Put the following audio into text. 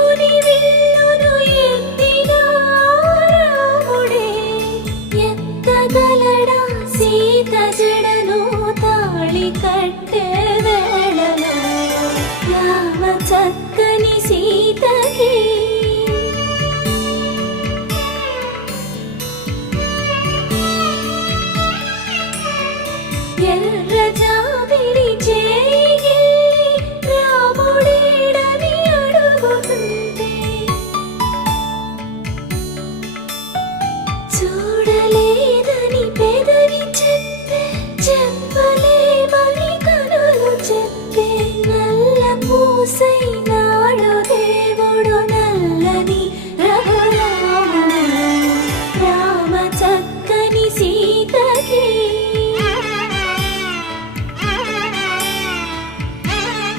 దేవుని విల్లును ఎత్తిన రాముడే ఎత్తగలడా సీత జడను తాళి కట్టే వేళలో రామ చక్కని సీతకి ఎర్ర జాబిలి చేయి రాముడేడని అడుగుతుంటే చూడలేదని పెదవి చెప్పే చెప్పలేమని కనులు చెప్పే నల్ల పూసైన